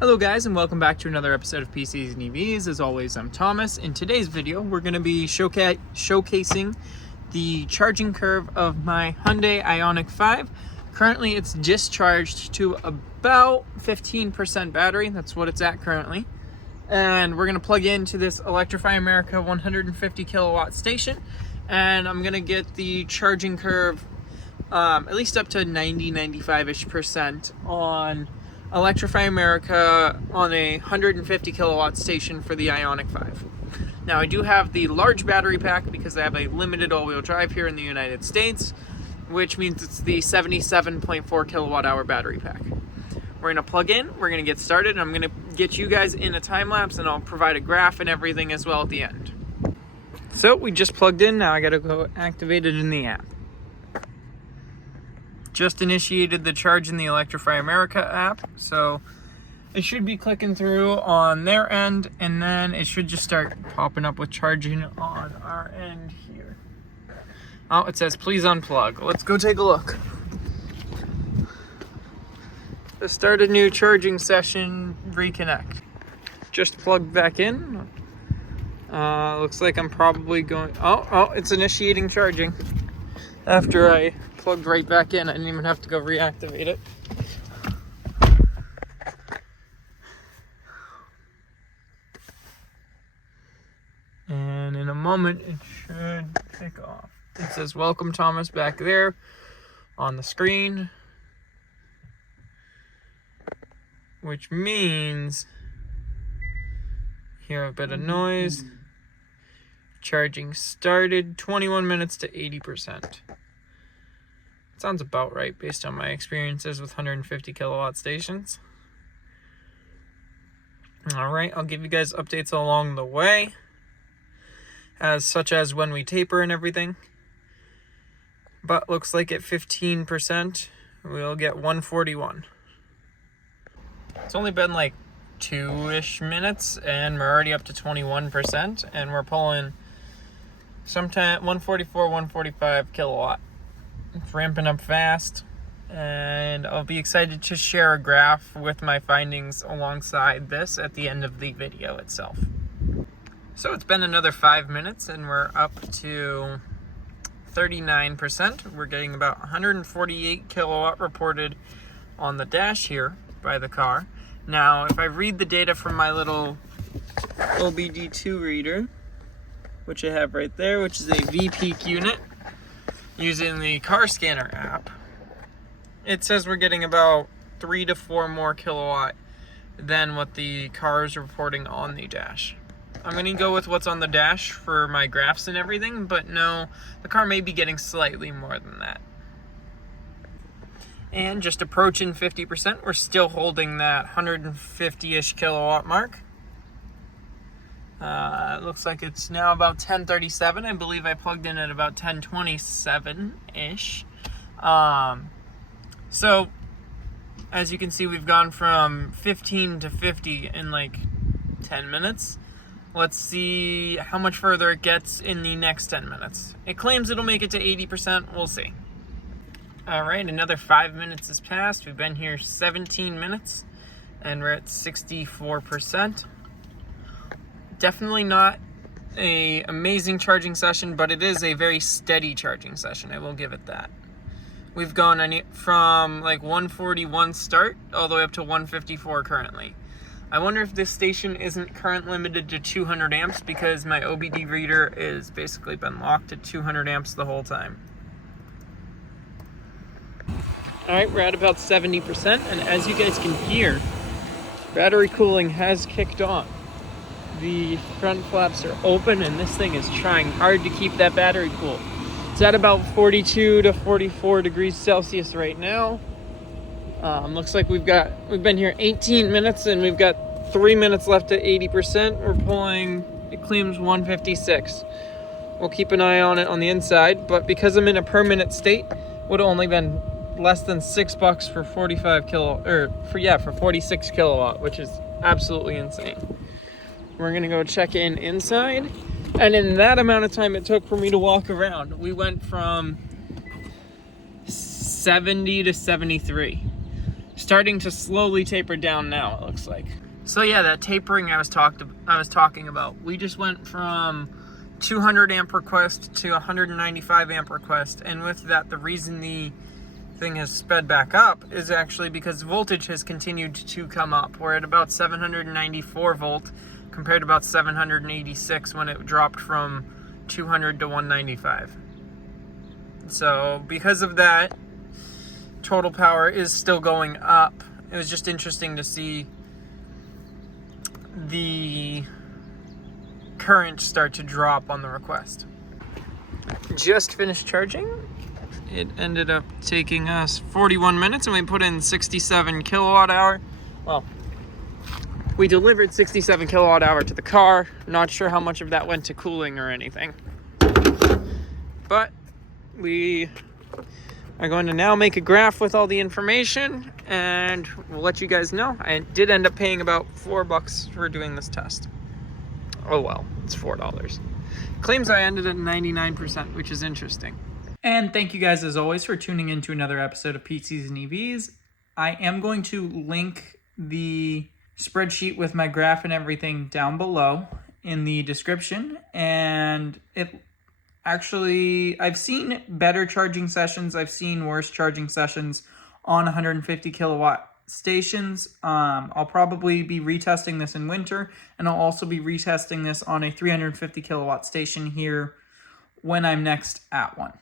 Hello guys, and welcome back to another episode of PCs and EVs. As always, I'm Thomas. In today's video, we're going to be showcasing the charging curve of my Hyundai Ioniq 5. Currently, it's discharged to about 15% battery. That's what it's at currently. And we're going to plug into this Electrify America 150 kilowatt station. And I'm going to get the charging curve at least up to 95-ish percent on Electrify America on a 150 kilowatt station for the Ioniq 5. Now I do have the large battery pack because I have a limited all-wheel drive here in the United States, which means it's the 77.4 kilowatt hour battery pack. We're gonna plug in, we're gonna get started, and I'm gonna get you guys in a time lapse, and I'll provide a graph and everything as well at the end. So we just plugged in, now I gotta go activate it in the app. Just initiated the charge in the Electrify America app, so it should be clicking through on their end, and then it should just start popping up with charging on our end here. Oh, it says please unplug. Let's go take a look. Let's start a new charging session, reconnect. Just plugged back in. Looks like I'm probably going, oh, it's initiating charging. After I plugged right back in, I didn't even have to go reactivate it. And in a moment, it should kick off. It says, welcome Thomas back there on the screen. Which means, hear a bit of noise. Charging started, 21 minutes to 80%. Sounds about right based on my experiences with 150 kilowatt stations. Alright, I'll give you guys updates along the way, such as when we taper and everything. But looks like at 15%, we'll get 141. It's only been like 2-ish minutes, and we're already up to 21%, and we're pulling sometime 144, 145 kilowatt. It's ramping up fast, and I'll be excited to share a graph with my findings alongside this at the end of the video itself. So it's been another 5 minutes, and we're up to 39%. We're getting about 148 kilowatt reported on the dash here by the car. Now, if I read the data from my little OBD2 reader, which I have right there, which is a VPeak unit, using the car scanner app, it says we're getting about 3 to 4 more kilowatt than what the car is reporting on the dash. I'm going to go with what's on the dash for my graphs and everything, but no, the car may be getting slightly more than that. And just approaching 50%, we're still holding that 150-ish kilowatt mark. It looks like it's now about 10:37. I believe I plugged in at about 10:27-ish. So, as you can see, we've gone from 15 to 50 in like 10 minutes. Let's see how much further it gets in the next 10 minutes. It claims it'll make it to 80%. We'll see. Alright, another 5 minutes has passed. We've been here 17 minutes, and we're at 64%. Definitely not an amazing charging session, but it is a very steady charging session. I will give it that. We've gone from like 141 start all the way up to 154 currently. I wonder if this station isn't current limited to 200 amps because my OBD reader is basically been locked at 200 amps the whole time. Alright, we're at about 70%, and as you guys can hear, battery cooling has kicked on. The front flaps are open, and this thing is trying hard to keep that battery cool. It's at about 42 to 44 degrees Celsius right now. Looks like we've been here 18 minutes, and we've got 3 minutes left at 80%. We're pulling, it claims 156. We'll keep an eye on it on the inside, but because I'm in a permanent state, would have only been less than $6 for 46 kilowatt, which is absolutely insane. We're gonna go check inside, and in that amount of time it took for me to walk around, we went from 70 to 73. starting to slowly taper down now, it looks like. So yeah, that tapering I was talking about. We just went from 200 amp request to 195 amp request, and with that, the reason the thing has sped back up is actually because voltage has continued to come up. We're at about 794 volt compared to about 786 when it dropped from 200 to 195. So because of that, total power is still going up. It was just interesting to see the current start to drop on the request. Just finished charging. It ended up taking us 41 minutes and we put in 67 kilowatt hour. Well, we delivered 67 kilowatt hour to the car. Not sure how much of that went to cooling or anything. But we are going to now make a graph with all the information and we'll let you guys know. I did end up paying about $4 for doing this test. Oh well, it's $4. Claims I ended at 99%, which is interesting. And thank you guys as always for tuning in to another episode of PCs and EVs. I am going to link the spreadsheet with my graph and everything down below in the description. And it actually, I've seen better charging sessions. I've seen worse charging sessions on 150 kilowatt stations. I'll probably be retesting this in winter, and I'll also be retesting this on a 350 kilowatt station here when I'm next at one.